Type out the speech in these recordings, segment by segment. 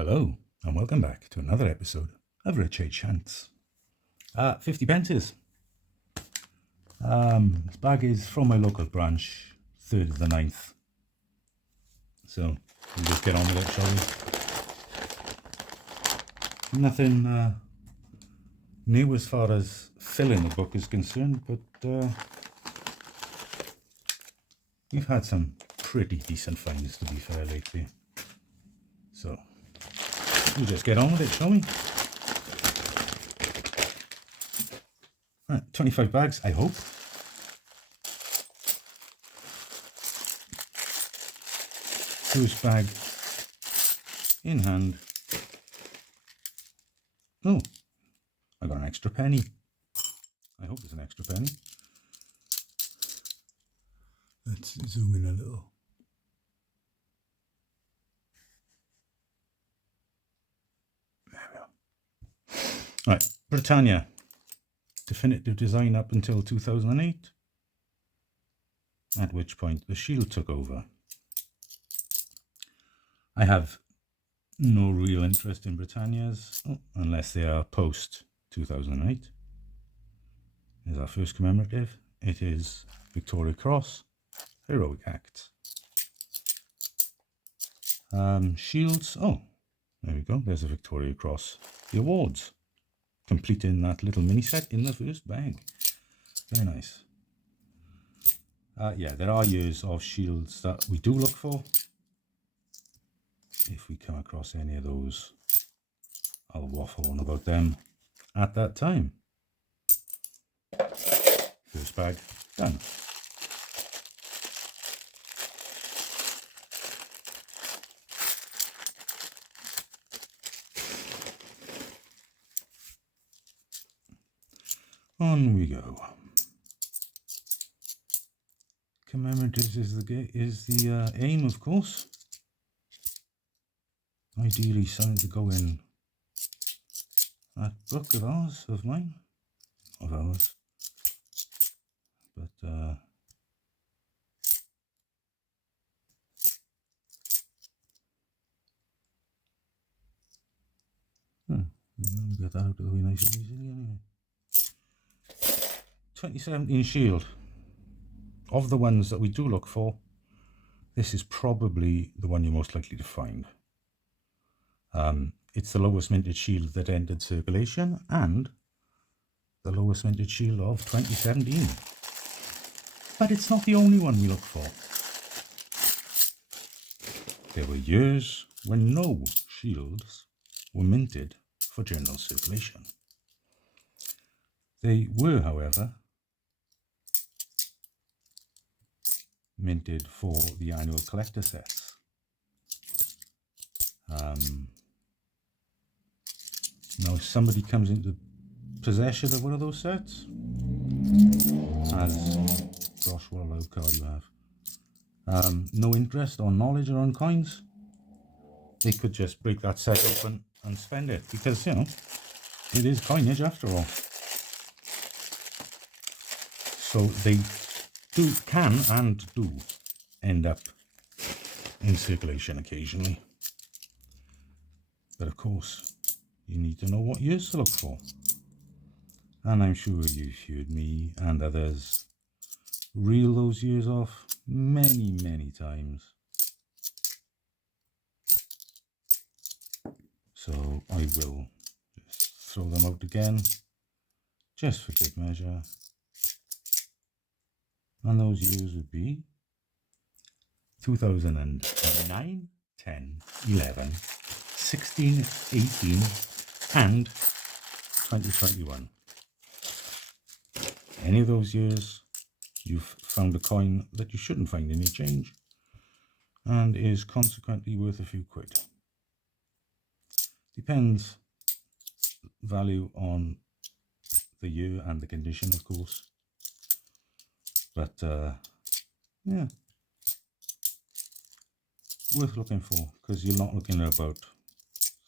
Hello, and welcome back to another episode of Rich H. Chance. 50 pences. This bag is from my local branch, 3rd of the 9th. So, we'll just get on with it, shall we? Nothing new as far as filling the book is concerned, but we've had some pretty decent finds, to be fair, lately. So, we'll just get on with it, shall we? Right, 25 bags, I hope. First bag in hand. Oh, I got an extra penny. I hope it's an extra penny. Let's zoom in a little. There we are. Right, Britannia. Definitive design up until 2008, at which point the Shield took over. I have no real interest in Britannias, unless they are post 2008. Here's our first commemorative. It is Victoria Cross, Heroic Acts. Shields, oh, there we go, there's a Victoria Cross. The awards, completing that little mini set in the first bag. Very nice. Yeah, there are years of shields that we do look for. If we come across any of those, I'll waffle on about them at that time. First bag done. On we go. Commemoratives is the aim, of course. Ideally, something to go in that book of ours, of mine, of ours. But get that out of the way nice and easily anyway. 2017 Shield. Of the ones that we do look for, this is probably the one you're most likely to find. It's the lowest minted shield that entered circulation and the lowest minted shield of 2017. But it's not the only one we look for. There were years when no shields were minted for general circulation. They were, however, minted for the annual collector sets. Now, if somebody comes into possession of one of those sets, as gosh, what a loud card you have, no interest or knowledge around coins, they could just break that set open and spend it, because, you know, it is coinage after all. So they can and do end up in circulation occasionally. But of course, you need to know what years to look for. And I'm sure you've heard me and others reel those years off many, many times. So I will just throw them out again, just for good measure. And those years would be 2009, 10, 11, 16, 18, and 2021. Any of those years, you've found a coin that you shouldn't find any change, and is consequently worth a few quid. Depends value on the year and the condition, of course. But yeah, worth looking for, because you're not looking at about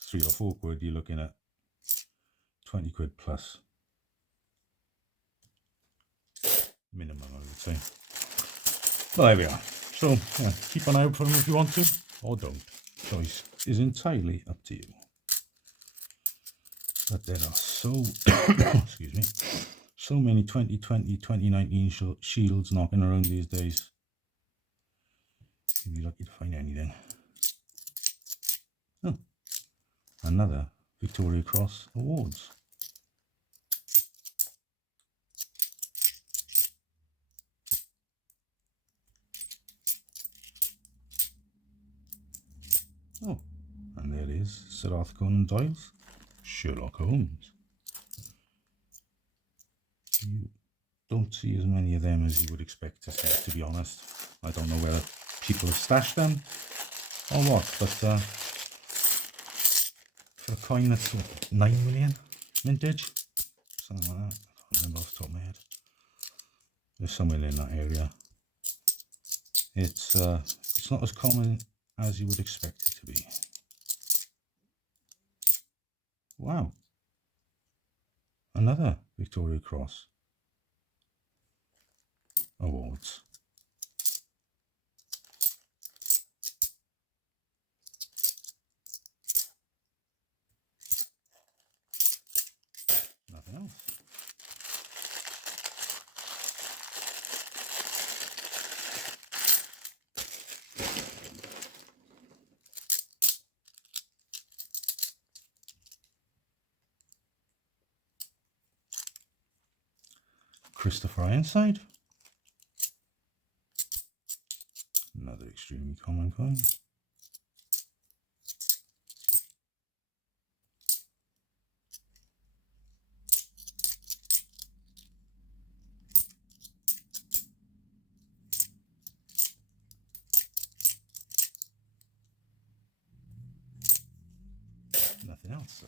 3 or 4 quid, you're looking at 20 quid plus minimum, I would say. Well, there we are. So yeah, keep an eye out for them if you want to, or don't. Choice. is entirely up to you. But there are so, excuse me, so many 2020, 2019 shields knocking around these days. You'd be lucky to find anything. Oh, another Victoria Cross Awards. Oh, and there is Sir Arthur Conan Doyle's Sherlock Holmes. You don't see as many of them as you would expect to see, to be honest. I don't know whether people have stashed them or what, but for a coin that's what, 9 million vintage, something like that. I can't remember off the top of my head. There's somewhere in that area. It's not as common as you would expect it to be. Wow. Another Victoria Cross Awards. Nothing else. Christopher Ironside. Another extremely common coin. Nothing else.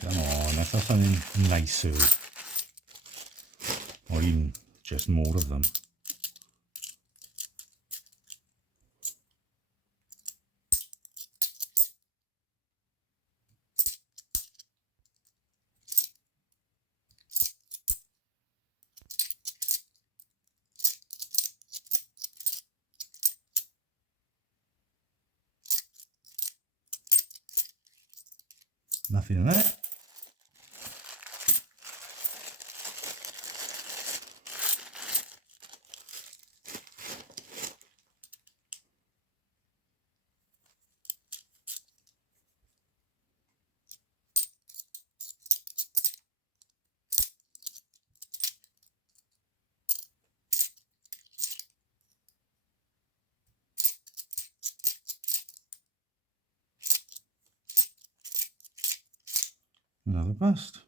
Come on, let's have something nicer. Or even just more of them. Nothing in there. Another bust.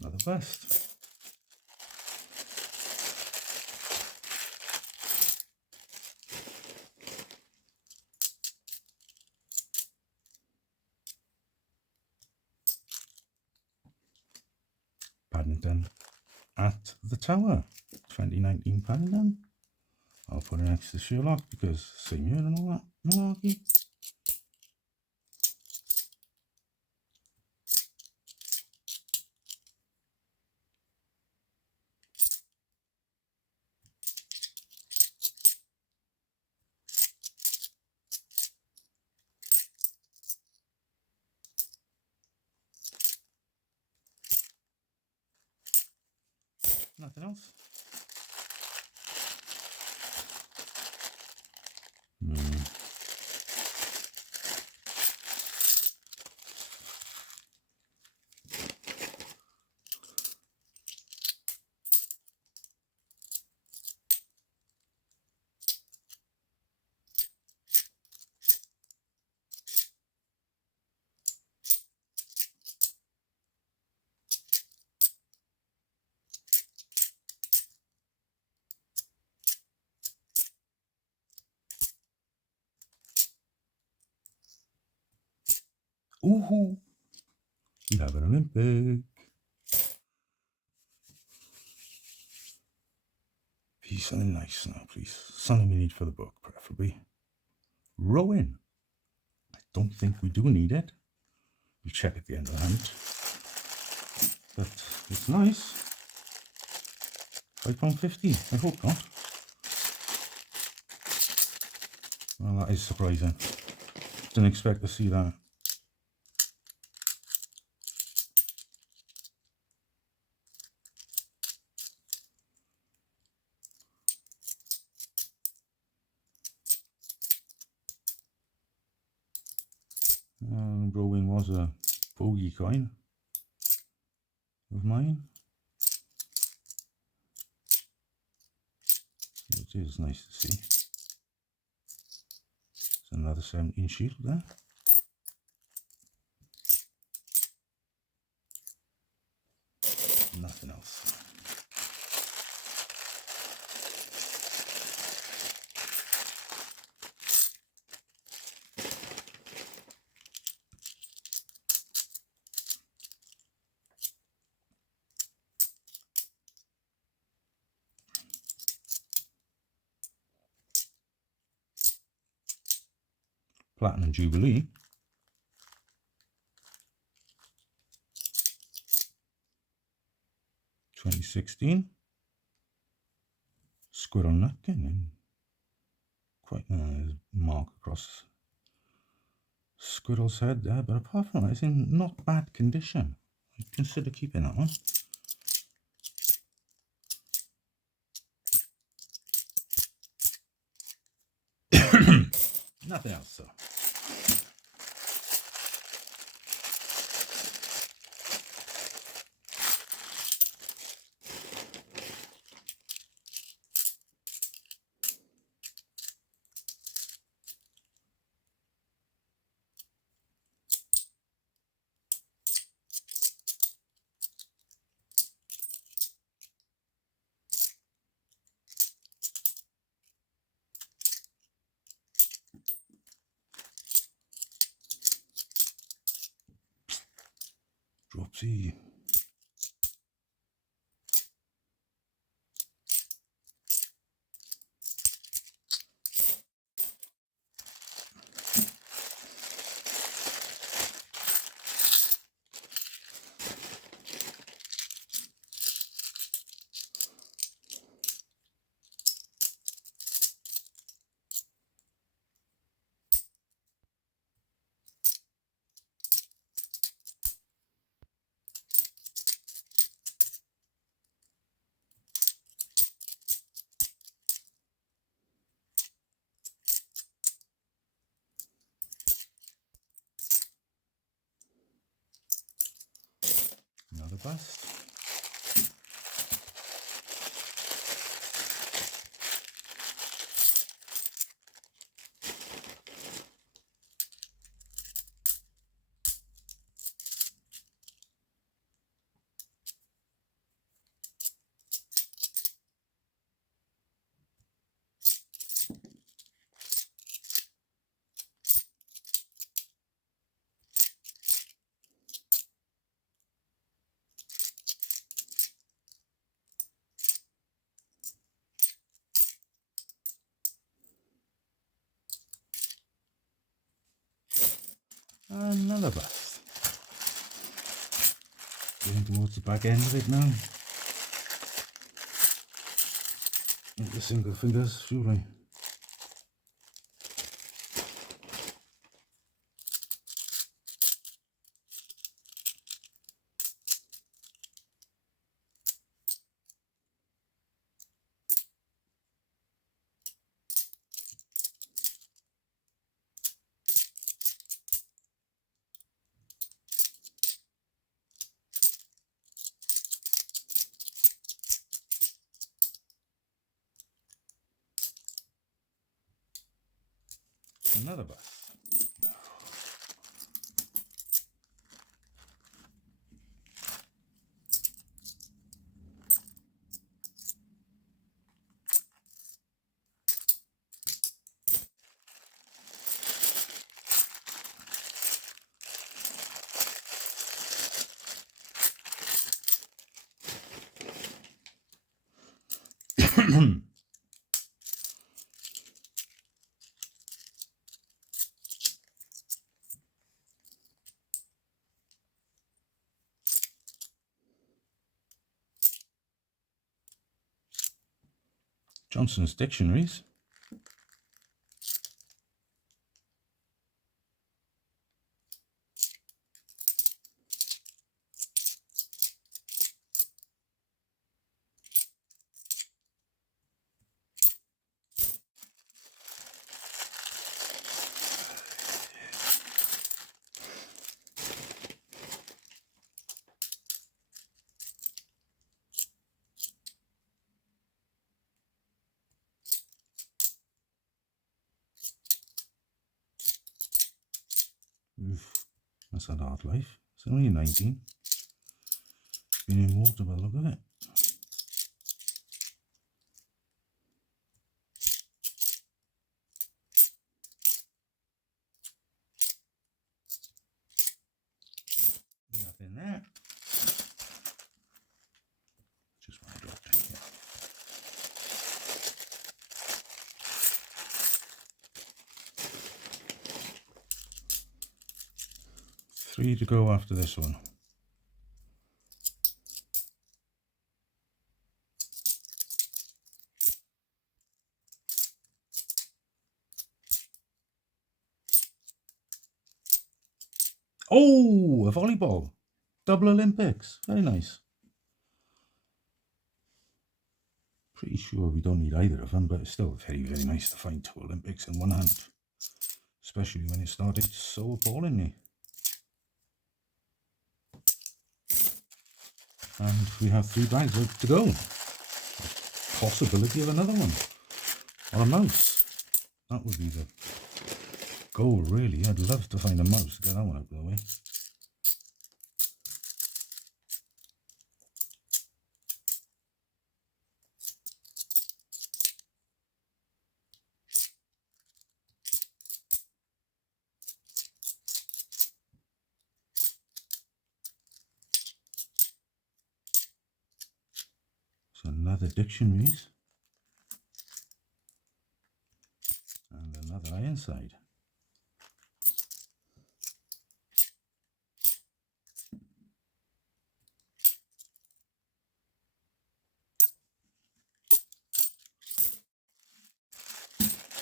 Another bust. Paddington at the Tower, 2019 Paddington. I'll put it next to Sherlock because same year and all that malarkey. Nothing else. Ooh, we have an Olympic. Be something nice now, please. Something we need for the book, preferably. Rowing. I don't think we do need it. We'll check at the end of the hunt. But it's nice. £5.50. I hope not. Well, that is surprising. Didn't expect to see that. Rowing was a bogey coin of mine. So it is nice to see. There's another 17 sheet there. Nothing else. Platinum Jubilee. $2016. Squirrel napkin and quite a mark across squirrel's head there, but apart from that, it's in not bad condition. I'd consider keeping that one. Nothing else, so. Dropsy. Another bust. Another bust. Getting towards the back end of it now. Into single fingers, surely. Another bust. Johnson's Dictionaries. Oof, that's a hard life. It's only 19. Been in water by the look of it. Nothing there. Just one dropped in here. Three to go after this one. Oh, a volleyball. Double Olympics. Very nice. Pretty sure we don't need either of them, but it's still very, very nice to find two Olympics in one hand. Especially when it started so appallingly. And we have 3 bags left to go. Possibility of another one. Or a mouse. That would be the goal, really. I'd love to find a mouse to get that one out of the way. So another dictionaries. And another Ironside.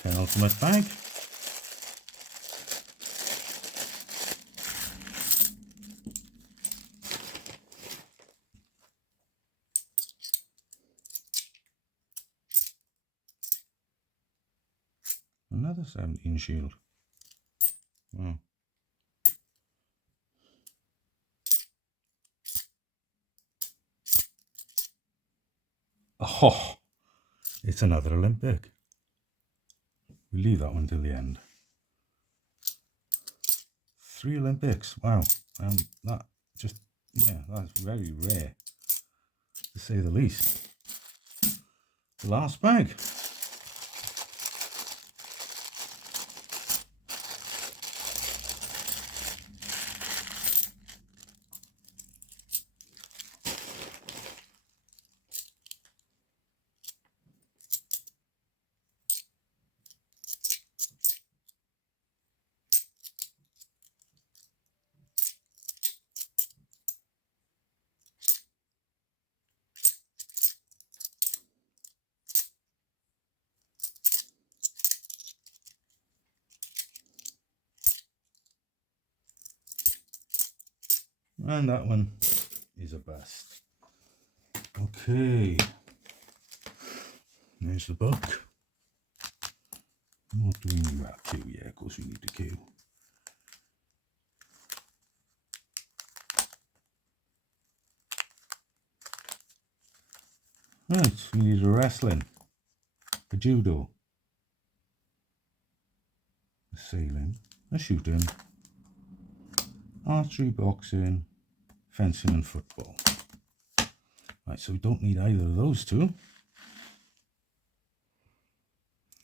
Penultimate bag. Another 17 shield. Wow. Oh, it's another Olympic. We'll leave that one till the end. 3 Olympics. Wow. That just, yeah, that's very rare, to say the least. The last bag. And that one is a bust. Okay. There's the book. What do we need? Well, Q, yeah, of course we need the Q. Right, we need a wrestling, a judo, a sailing, a shooting, archery, boxing, fencing and football. Right, so we don't need either of those two.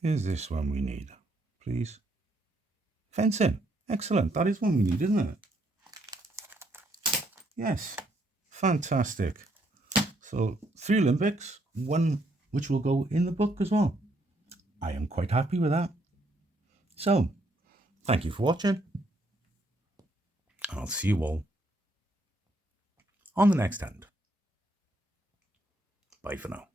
Here's this one we need, please. Fencing. Excellent. That is one we need, isn't it? Yes. Fantastic. So 3 Olympics, 1 which will go in the book as well. I am quite happy with that. So, thank you for watching. I'll see you all on the next end. Bye for now.